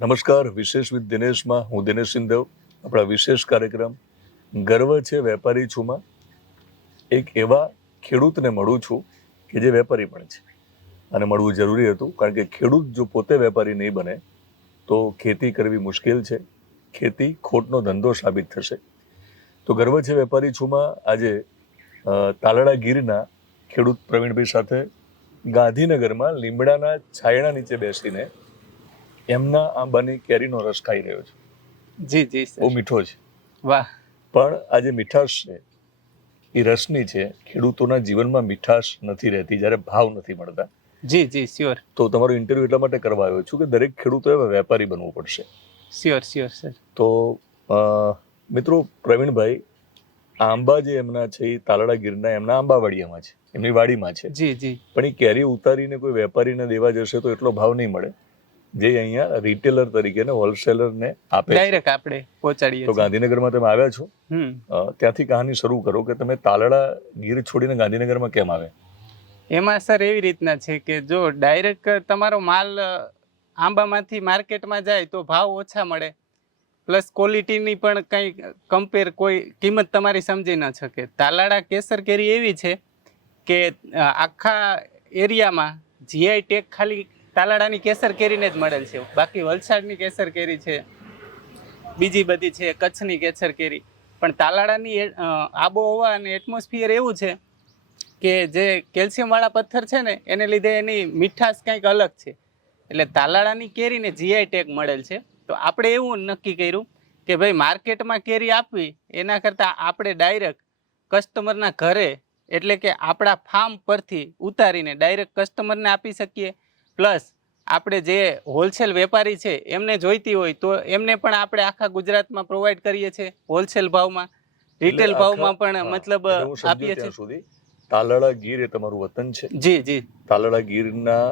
નમસ્કાર, વિશેષ વિથ દિનેશમાં હું દિનેશ સિંધવ. આપણા વિશેષ કાર્યક્રમ ગર્વ છે વેપારી છુંમાં એક એવા ખેડૂતને મળું છું કે જે વેપારી પણ છે, અને મળવું જરૂરી હતું, કારણ કે ખેડૂત જો પોતે વેપારી નહીં બને તો ખેતી કરવી મુશ્કેલ છે. ખેતી ખોટનો ધંધો સાબિત થશે. તો ગર્વ છે વેપારી છુંમાં આજે તાલાળા ગીરના ખેડૂત પ્રવીણભાઈ સાથે ગાંધીનગરમાં લીમડાના છાયડા નીચે બેસીને એમના આંબાની કેરીનો રસ ખાઈ રહ્યો છે. જી જી સર. બહુ મીઠો છે. વાહ. પણ આ જે મીઠાશ છે એ રસની છે. ખેડૂતોના જીવનમાં મીઠાશ નથી રહેતી જ્યારે ભાવ નથી મળતા. જી જી શ્યોર. તો તમારો ઇન્ટરવ્યુ એટલા માટે કરવા આવ્યો છું કે દરેક ખેડૂતોએ વેપારી બનવું પડશે. Sure sure sir. તો મિત્રો, પ્રવીણભાઈ આંબા જે એમના છે એ તાલાળા ગીરના એમના આંબાવાડિયામાં છે, એમની વાડીમાં છે. જી જી. પણ એ કેરી ઉતારીને કોઈ વેપારીને દેવા જશે તો એટલો ભાવ નહીં મળે જે અહીંયા રિટેલર તરીકે ને હોલસેલરને આપે, ડાયરેક્ટ આપણે પહોંચાડીએ. તો ગાંધીનગરમાં તમે આવ્યા છો, ત્યાંથી કહાની શરૂ કરો કે તમે તાલાળા ગીર છોડીને ગાંધીનગરમાં કેમ આવે? એમાં સર એવી રીતના છે કે જો ડાયરેક્ટ તમારો માલ આંબામાંથી માર્કેટમાં જાય તો ભાવ ઓછા મળે, પ્લસ ક્વોલિટીની પણ કંઈ કમ્પેર કોઈ કિંમત તમારી સમજી ન શકે. તાલાળા કેસર કેરી એવી છે કે આખા એરિયામાં જીઆઈ ટેગ ખાલી તાલાળાની કેસર કેરીને જ મળેલ છે. બાકી વલસાડની કેસર કેરી છે, બીજી બધી છે, કચ્છની કેસર કેરી. પણ તાલાળાની આબોહવા અને એટમોસ્ફિયર એવું છે કે જે કેલ્શિયમવાળા પથ્થર છે ને એને લીધે એની મીઠાશ કંઈક અલગ છે. એટલે તાલાળાની કેરીને જીઆઈ ટેગ મળેલ છે. તો આપણે એવું નક્કી કર્યું કે ભાઈ માર્કેટમાં કેરી આપવી એના કરતાં આપણે ડાયરેક્ટ કસ્ટમરના ઘરે, એટલે કે આપણા ફાર્મ પરથી ઉતારીને ડાયરેક્ટ કસ્ટમરને આપી શકીએ. પ્લસ આપણે જે હોલસેલ વેપારી છે એમને જોઈતી હોય તો એમને પણ આપણે આખા ગુજરાતમાં પ્રોવાઈડ કરીએ છીએ હોલસેલ ભાવમાં, રિટેલ ભાવમાં પણ મતલબ આપીએ છીએ. તાલાળા ગીર એ તમારું વતન છે? જી જી. તાલાળા ગીરના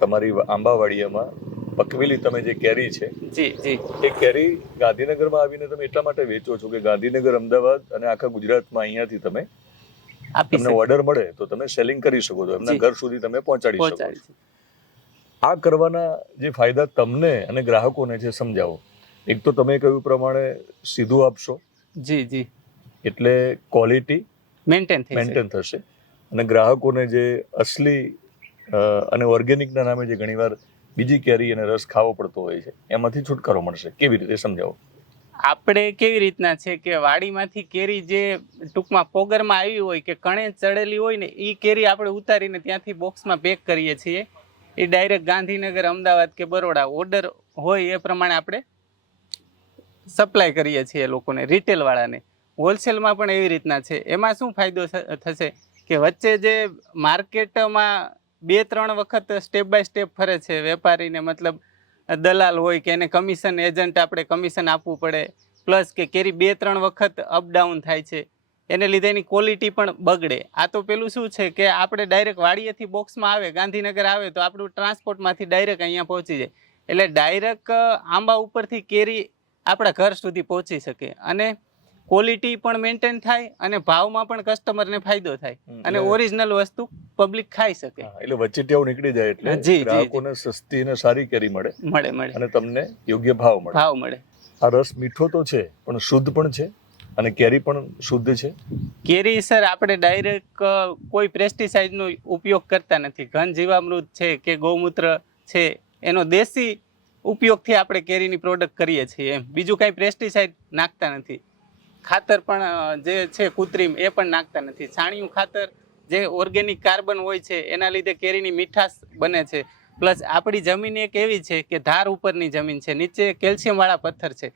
તમારી આંબાવાડિયામાં પકવેલી તમે જે કેરી છે, જી જી, એ કેરી ગાંધીનગરમાં આવીને તમે એટલા માટે વેચો છો કે ગાંધીનગર, અમદાવાદ અને આખા ગુજરાતમાં અહીંયાથી તમે તમને ઓર્ડર મળે તો તમે સેલિંગ કરી શકો છો, એમના ઘર સુધી તમે પહોંચાડી શકો છો. આ કરવાના જે ફાયદા તમને અને ગ્રાહકોને છે સમજાવો. એક તો તમે કહ્યું પ્રમાણે સીધું આપશો. જી જી. એટલે ક્વોલિટી મેન્ટેન થશે, અને ગ્રાહકોને જે અસલી અને ઓર્ગેનિકના નામે જે ઘણીવાર બીજી કેરી અને રસ ખાવો પડતો હોય છે એમાંથી છુટકારો મળશે. કેવી રીતે સમજાવો? આપણે કેવી રીતના છે કે વાડીમાંથી કેરી જે ટૂંકમાં પોગરમાં આવી હોય કે કણે ચડેલી હોય ને એ કેરી આપણે ઉતારીને ત્યાંથી બોક્સમાં પેક કરીએ છીએ. એ ડાયરેક્ટ ગાંધીનગર, અમદાવાદ કે બરોડા ઓર્ડર હોય એ પ્રમાણે આપણે સપ્લાય કરીએ છીએ લોકોને, રિટેલવાળાને. હોલસેલમાં પણ એવી રીતના છે. એમાં શું ફાયદો થશે કે વચ્ચે જે માર્કેટમાં 2-3 વખત સ્ટેપ બાય સ્ટેપ ફરે છે વેપારીને, મતલબ દલાલ હોય કે એને કમિશન એજન્ટ આપણે કમિશન આપવું પડે, પ્લસ કે કેરી 2-3 વખત અપડાઉન થાય છે, એને લીધે એની ક્વોલિટી પણ બગડે. આ તો પેલું શું છે કે આપણે ડાયરેક્ટ વાડીએથી બોક્સમાં આવે, ગાંધીનગર આવે તો આપણું ટ્રાન્સપોર્ટમાંથી ડાયરેક્ટ અહીંયા પહોંચી જાય. એટલે ડાયરેક્ટ આંબા ઉપરથી કેરી આપણા ઘર સુધી પહોંચી શકે, અને ક્વોલિટી પણ મેન્ટેન થાય અને ભાવમાં પણ કસ્ટમરને ફાયદો થાય, અને ઓરિજિનલ વસ્તુ પબ્લિક ખાઈ શકે. એટલે વચ્ચેટિયાઓ નીકળી જાય એટલે ગ્રાહકોને સસ્તી અને સારી કેરી મળે, અને તમને યોગ્ય ભાવ મળે. આ રસ મીઠો તો છે પણ શુદ્ધ પણ છે, અને કેરી પણ શુદ્ધ છે. કેરી સર આપણે ડાયરેક્ટ કોઈ પેસ્ટિસાઇડનો ઉપયોગ કરતા નથી. ઘન જીવામૃત છે કે ગૌમૂત્ર છે એનો દેશી ઉપયોગથી આપણે કેરીની પ્રોડક્ટ કરીએ છીએ. એમ બીજું કાંઈ પેસ્ટિસાઇડ નાખતા નથી. ખાતર પણ જે છે કૃત્રિમ એ પણ નાખતા નથી. છાણિયું ખાતર જે ઓર્ગેનિક કાર્બન હોય છે એના લીધે કેરીની મીઠાશ બને છે. પ્લસ આપણી જમીન એક એવી છે કે ધાર ઉપરની જમીન છે, નીચે કેલ્શિયમવાળા પથ્થર છે,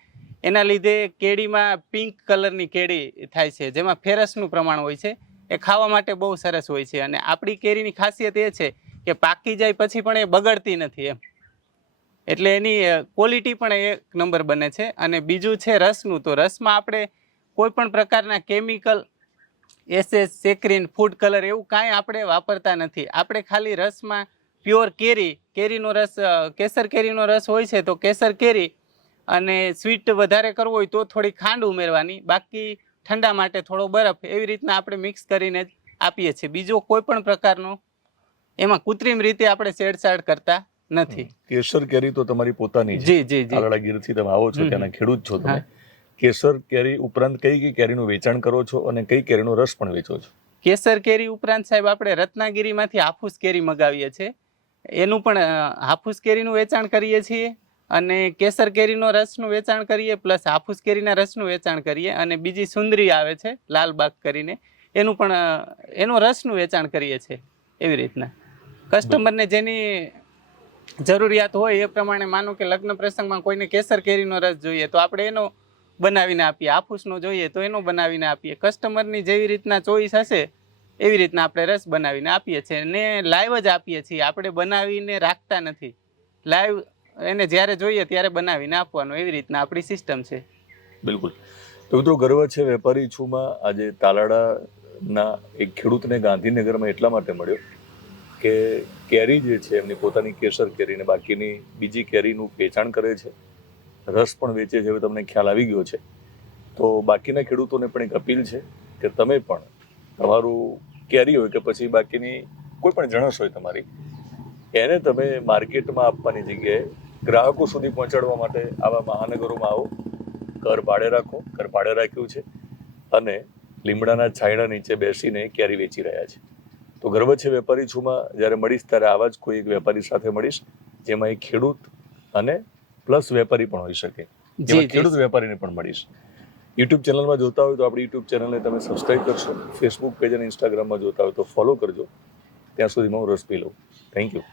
એના લીધે કેરીમાં પિંક કલરની કેરી થાય છે, જેમાં ફેરસનું પ્રમાણ હોય છે. એ ખાવા માટે બહુ સરસ હોય છે. અને આપણી કેરીની ખાસિયત એ છે કે પાકી જાય પછી પણ એ બગડતી નથી એમ, એટલે એની ક્વોલિટી પણ એક નંબર બને છે. અને બીજું છે રસનું, તો રસમાં આપણે કોઈ પણ પ્રકારના કેમિકલ, એસએસ, સેક્રિન, ફૂડ કલર એવું કાંઈ આપણે વાપરતા નથી. આપણે ખાલી રસમાં પ્યોર કેરીનો રસ, કેસર કેરીનો રસ હોય છે તો કેસર કેરી, અને સ્વીટ વધારે કરવો હોય તો થોડી ખાંડ ઉમેરવાની, બાકી ઠંડા માટે થોડો બરફ, એવી રીતના આપણે મિક્સ કરીને જ આપીએ છીએ. બીજો કોઈ પણ પ્રકારનો એમાં કૃત્રિમ રીતે આપણે છેડછાડ કરતા નથી. કેસર કેરી તો તમારી પોતાની છે. જી જી જી. તાલાળા ગીરથી તમે આવો છો, ત્યાંના ખેડૂત છો તમે. હા. કેસર કેરી ઉપરાંત કઈ કઈ કેરીનું વેચાણ કરો છો અને કઈ કેરીનો રસ પણ વેચો છો? કેસર કેરી ઉપરાંત સાહેબ આપણે રત્નાગીરીમાંથી હાફૂસ કેરી મગાવીએ છીએ, એનું પણ હાફૂસ કેરીનું વેચાણ કરીએ છીએ, અને કેસર કેરીનો રસનું વેચાણ કરીએ, પ્લસ હાફૂસ કેરીના રસનું વેચાણ કરીએ, અને બીજી સુંદરી આવે છે લાલબાગ કરીને, એનું પણ એનો રસનું વેચાણ કરીએ છીએ. એવી રીતના કસ્ટમરને જેની જરૂરિયાત હોય એ પ્રમાણે, માનો કે લગ્ન પ્રસંગમાં કોઈને કેસર કેરીનો રસ જોઈએ તો આપણે એનો બનાવીને આપીએ, હાફૂસનો જોઈએ તો એનો બનાવીને આપીએ. કસ્ટમરની જેવી રીતના ચોઈસ હશે એવી રીતના આપણે રસ બનાવીને આપીએ છીએ, ને લાઈવ જ આપીએ છીએ. આપણે બનાવીને રાખતા નથી, લાઈવ એને જ્યારે જોઈએ ત્યારે બનાવીને આપવાનું, એવી રીતના આપણી સિસ્ટમ છે. બિલકુલ. તો મિત્રો, ગર્વ છે વેપારી છુમાં આજે તાલાળાના એક ખેડૂતને ગાંધીનગરમાં એટલા માટે મળ્યો કે કેરી જે છે એમની પોતાની કેસર કેરીને બાકીની બીજી કેરીનું વેચાણ કરે છે, રસ પણ વેચે છે. હવે તમને ખ્યાલ આવી ગયો છે. તો બાકીના ખેડૂતોને પણ એક અપીલ છે કે તમે પણ તમારું કેરી હોય કે પછી બાકીની કોઈ પણ જણસ હોય તમારી, એને તમે માર્કેટમાં આપવાની જગ્યાએ ગ્રાહકો સુધી પહોંચાડવા માટે આવા મહાનગરોમાં આવો, ઘર ભાડે રાખો, ઘર ભાડે રાખ્યું છે, અને લીમડાના છાંયડા નીચે બેસીને કેરી વેચી રહ્યા છે. તો ગર્વ છે વેપારી છુમાં. જ્યારે મળીશ ત્યારે આવા જ કોઈ એક વેપારી સાથે મળીશ, જેમાં એક ખેડૂત અને પ્લસ વેપારી પણ હોઈ શકે, જેમાં ખેડૂત વેપારીને પણ મળીશ. યુટ્યુબ ચેનલમાં જોતા હોય તો આપણી યુટ્યુબ ચેનલને તમે સબસ્ક્રાઈબ કરશો, ફેસબુક પેજ અને ઇન્સ્ટાગ્રામમાં જોતા હોય તો ફોલો કરજો. ત્યાં સુધીમાં હું રસ પી લઉં. Thank you.